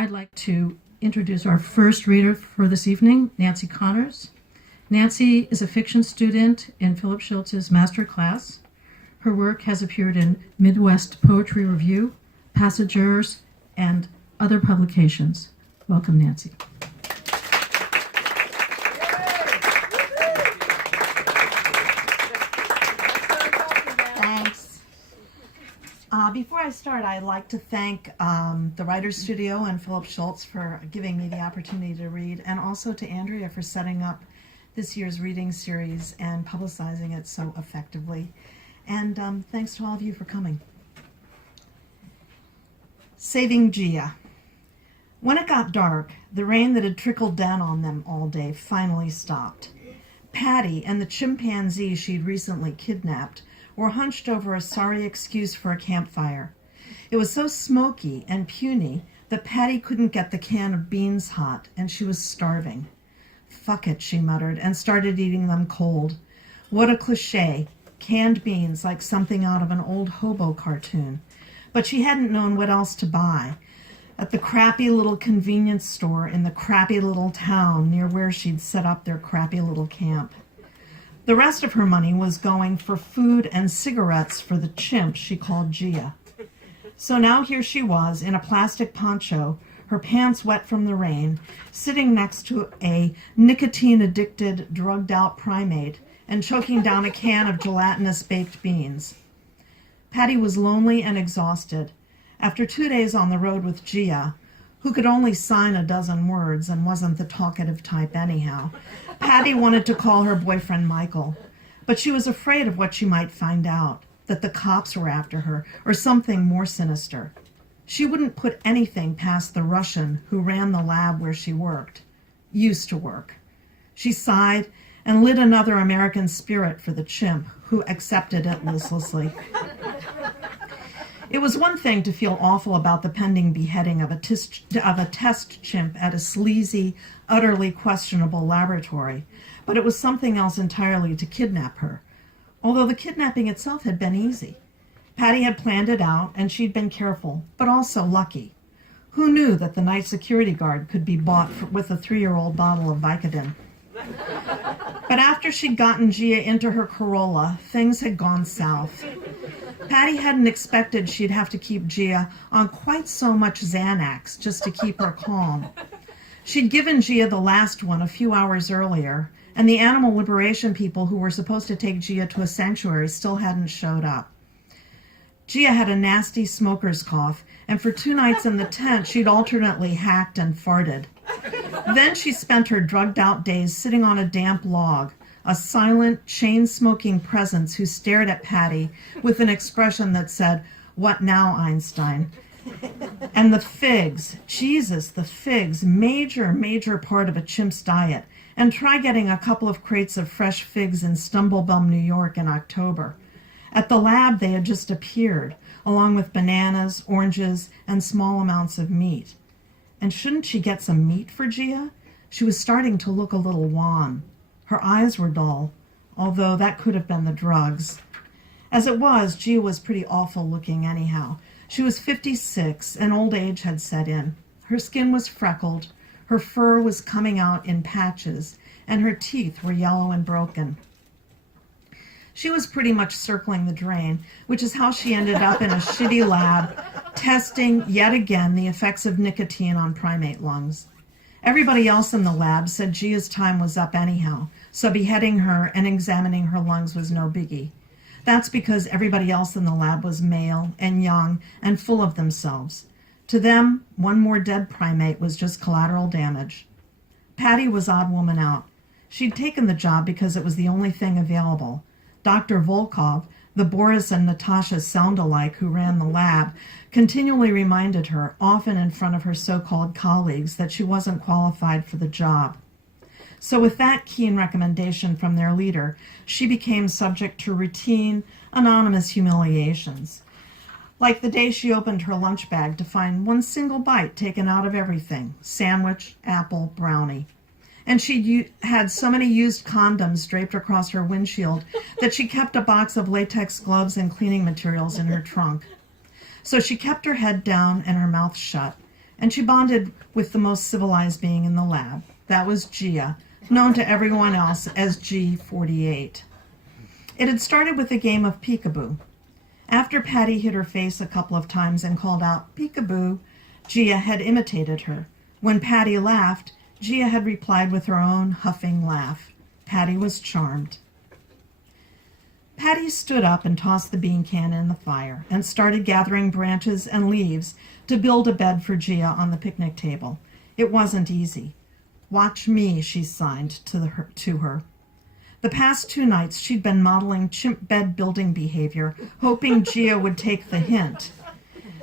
I'd like to introduce our first reader for this evening, Nancy Connors. Nancy is a fiction student in Philip Schultz's master class. Her work has appeared in Midwest Poetry Review, Passengers, and other publications. Welcome, Nancy. Before I start, I'd like to thank the Writers Studio and Philip Schultz for giving me the opportunity to read, and also to Andrea for setting up this year's reading series and publicizing it so effectively. And thanks to all of you for coming. Saving Gia. When it got dark, the rain that had trickled down on them all day finally stopped. Patty and the chimpanzee she'd recently kidnapped were hunched over a sorry excuse for a campfire. It was so smoky and puny that Patty couldn't get the can of beans hot, and she was starving. "Fuck it," she muttered, and started eating them cold. What a cliche, canned beans like something out of an old hobo cartoon. But she hadn't known what else to buy at the crappy little convenience store in the crappy little town near where she'd set up their crappy little camp. The rest of her money was going for food and cigarettes for the chimp she called Gia. So now here she was in a plastic poncho, her pants wet from the rain, sitting next to a nicotine-addicted, drugged-out primate and choking down a can of gelatinous baked beans. Patty was lonely and exhausted. After 2 days on the road with Gia, who could only sign a dozen words and wasn't the talkative type anyhow, Patty wanted to call her boyfriend Michael, but she was afraid of what she might find out, that the cops were after her, or something more sinister. She wouldn't put anything past the Russian who ran the lab where she used to work. She sighed and lit another American spirit for the chimp, who accepted it listlessly. It was one thing to feel awful about the pending beheading of a test chimp at a sleazy, utterly questionable laboratory, but it was something else entirely to kidnap her, although the kidnapping itself had been easy. Patty had planned it out, and she'd been careful, but also lucky. Who knew that the night security guard could be bought with a 3-year-old bottle of Vicodin? But after she'd gotten Gia into her Corolla, things had gone south. Patty hadn't expected she'd have to keep Gia on quite so much Xanax just to keep her calm. She'd given Gia the last one a few hours earlier, and the animal liberation people who were supposed to take Gia to a sanctuary still hadn't showed up. Gia had a nasty smoker's cough, and for 2 nights in the tent, she'd alternately hacked and farted. Then she spent her drugged-out days sitting on a damp log, a silent, chain-smoking presence who stared at Patty with an expression that said, "What now, Einstein?" And the figs, Jesus, the figs, major part of a chimp's diet. And try getting a couple of crates of fresh figs in Stumblebum, New York in October. At the lab, they had just appeared, along with bananas, oranges, and small amounts of meat. And shouldn't she get some meat for Gia? She was starting to look a little wan. Her eyes were dull, although that could have been the drugs. As it was, Gia was pretty awful looking anyhow. She was 56, and old age had set in. Her skin was freckled, her fur was coming out in patches, and her teeth were yellow and broken. She was pretty much circling the drain, which is how she ended up in a shitty lab, testing yet again the effects of nicotine on primate lungs. Everybody else in the lab said Gia's time was up anyhow, so beheading her and examining her lungs was no biggie. That's because everybody else in the lab was male and young and full of themselves. To them, one more dead primate was just collateral damage. Patty was odd woman out. She'd taken the job because it was the only thing available. Dr. Volkov, the Boris and Natasha sound-alike who ran the lab, continually reminded her, often in front of her so-called colleagues, that she wasn't qualified for the job. So with that keen recommendation from their leader, she became subject to routine, anonymous humiliations. Like the day she opened her lunch bag to find one single bite taken out of everything, sandwich, apple, brownie. And she had so many used condoms draped across her windshield that she kept a box of latex gloves and cleaning materials in her trunk. So she kept her head down and her mouth shut, and she bonded with the most civilized being in the lab. That was Gia, known to everyone else as G48. It had started with a game of peekaboo. After Patty hit her face a couple of times and called out, "Peekaboo," Gia had imitated her. When Patty laughed, Gia had replied with her own huffing laugh. Patty was charmed. Patty stood up and tossed the bean can in the fire and started gathering branches and leaves to build a bed for Gia on the picnic table. It wasn't easy. "Watch me," she signed to her. The past 2 nights she'd been modeling chimp bed building behavior, hoping Gia would take the hint.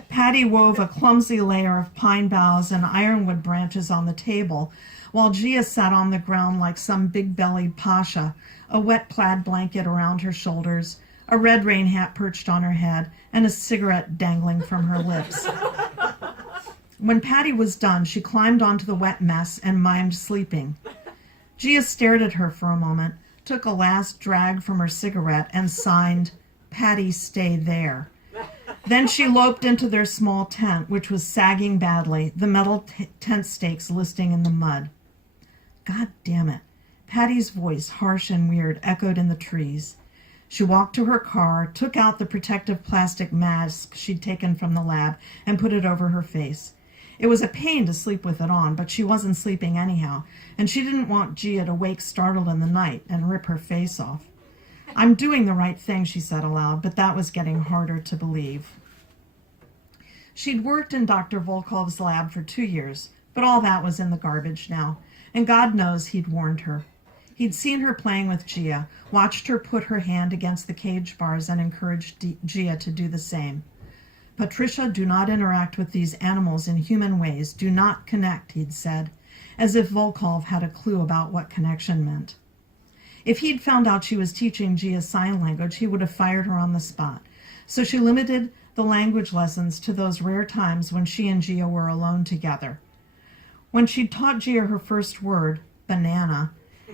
Patty wove a clumsy layer of pine boughs and ironwood branches on the table, while Gia sat on the ground like some big-bellied pasha, a wet plaid blanket around her shoulders, a red rain hat perched on her head, and a cigarette dangling from her lips. When Patty was done, she climbed onto the wet mess and mimed sleeping. Gia stared at her for a moment, took a last drag from her cigarette, and signed, "Patty, stay there." Then she loped into their small tent, which was sagging badly, the metal tent stakes listing in the mud. God damn it. Patty's voice, harsh and weird, echoed in the trees. She walked to her car, took out the protective plastic mask she'd taken from the lab, and put it over her face. It was a pain to sleep with it on, but she wasn't sleeping anyhow, and she didn't want Gia to wake startled in the night and rip her face off. "I'm doing the right thing," she said aloud, but that was getting harder to believe. She'd worked in Dr. Volkov's lab for 2 years, but all that was in the garbage now, and God knows he'd warned her. He'd seen her playing with Gia, watched her put her hand against the cage bars, and encouraged Gia to do the same. "Patricia, do not interact with these animals in human ways. Do not connect," he'd said, as if Volkov had a clue about what connection meant. If he'd found out she was teaching Gia sign language, he would have fired her on the spot. So she limited the language lessons to those rare times when she and Gia were alone together. When she'd taught Gia her first word, banana,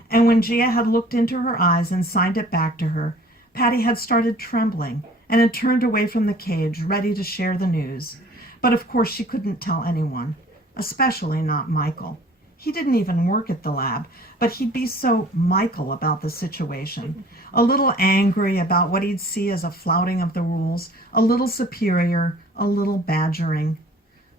and when Gia had looked into her eyes and signed it back to her, Patty had started trembling and had turned away from the cage, ready to share the news. But of course she couldn't tell anyone, especially not Michael. He didn't even work at the lab, but he'd be so Michael about the situation. A little angry about what he'd see as a flouting of the rules, a little superior, a little badgering.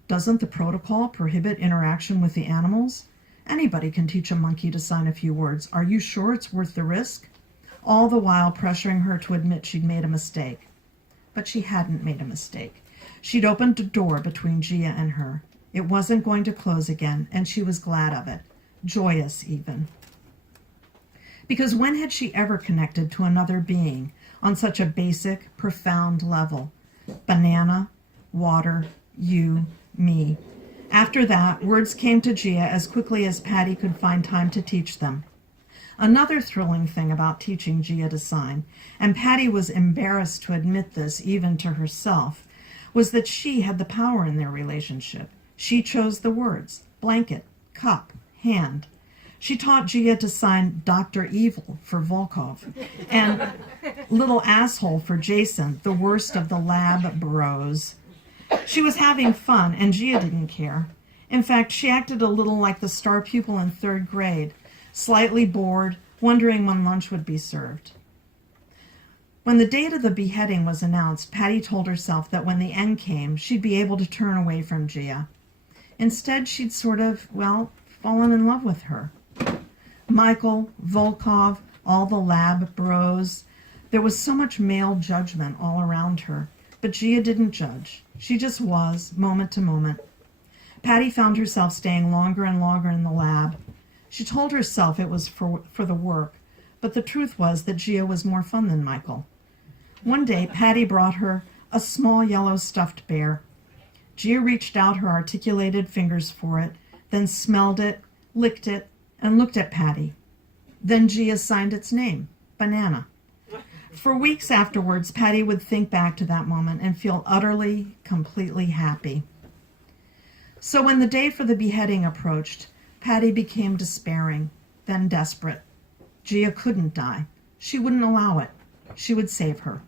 Doesn't the protocol prohibit interaction with the animals? Anybody can teach a monkey to sign a few words. Are you sure it's worth the risk? All the while pressuring her to admit she'd made a mistake. But she hadn't made a mistake. She'd opened a door between Gia and her. It wasn't going to close again, and she was glad of it. Joyous, even. Because when had she ever connected to another being on such a basic, profound level? Banana, water, you, me. After that, words came to Gia as quickly as Patty could find time to teach them. Another thrilling thing about teaching Gia to sign, and Patty was embarrassed to admit this even to herself, was that she had the power in their relationship. She chose the words: blanket, cup, hand. She taught Gia to sign Dr. Evil for Volkov and little asshole for Jason, the worst of the lab bros. She was having fun, and Gia didn't care. In fact, she acted a little like the star pupil in 3rd grade, slightly bored, wondering when lunch would be served. When the date of the beheading was announced, Patty told herself that when the end came, she'd be able to turn away from Gia. Instead, she'd sort of, fallen in love with her. Michael, Volkov, all the lab bros. There was so much male judgment all around her, but Gia didn't judge. She just was, moment to moment. Patty found herself staying longer and longer in the lab. She told herself it was for the work, but the truth was that Gia was more fun than Michael. One day, Patty brought her a small yellow stuffed bear. Gia reached out her articulated fingers for it, then smelled it, licked it, and looked at Patty. Then Gia signed its name, Banana. For weeks afterwards, Patty would think back to that moment and feel utterly, completely happy. So when the day for the beheading approached, Patty became despairing, then desperate. Gia couldn't die. She wouldn't allow it. She would save her.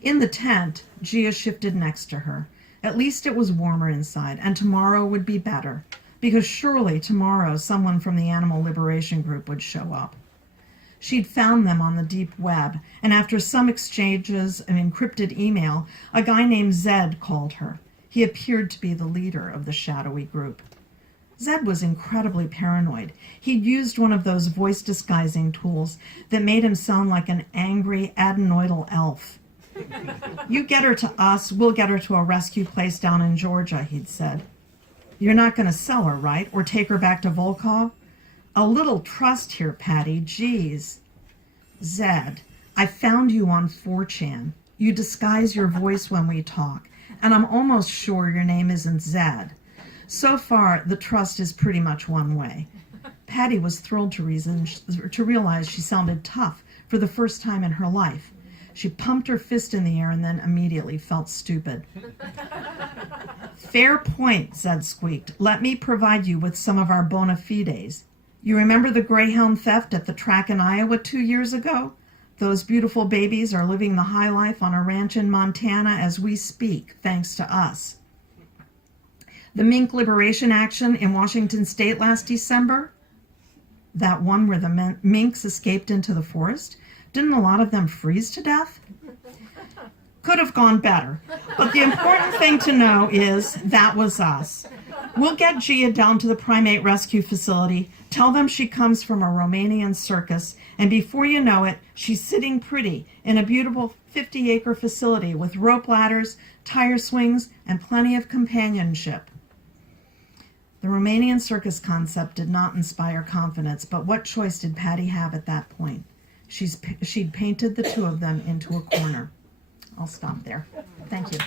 In the tent, Gia shifted next to her. At least it was warmer inside, and tomorrow would be better, because surely tomorrow someone from the Animal Liberation Group would show up. She'd found them on the deep web, and after some exchanges of encrypted email, a guy named Zed called her. He appeared to be the leader of the shadowy group. Zed was incredibly paranoid. He'd used one of those voice disguising tools that made him sound like an angry adenoidal elf. You get her to us, we'll get her to a rescue place down in Georgia, he'd said. You're not going to sell her, right? Or take her back to Volkov? A little trust here, Patty. Geez. Zed, I found you on 4chan. You disguise your voice when we talk, and I'm almost sure your name isn't Zed. So far, the trust is pretty much one way. Patty was thrilled to realize she sounded tough for the first time in her life. She pumped her fist in the air and then immediately felt stupid. Fair point, Zed squeaked. Let me provide you with some of our bona fides. You remember the greyhound theft at the track in Iowa 2 years ago? Those beautiful babies are living the high life on a ranch in Montana as we speak, thanks to us. The mink liberation action in Washington state last December? That one where the minks escaped into the forest? Didn't a lot of them freeze to death? Could have gone better. But the important thing to know is that was us. We'll get Gia down to the primate rescue facility, tell them she comes from a Romanian circus, and before you know it, she's sitting pretty in a beautiful 50-acre facility with rope ladders, tire swings, and plenty of companionship. The Romanian circus concept did not inspire confidence, but what choice did Patty have at that point? She'd painted the two of them into a corner. I'll stop there. Thank you.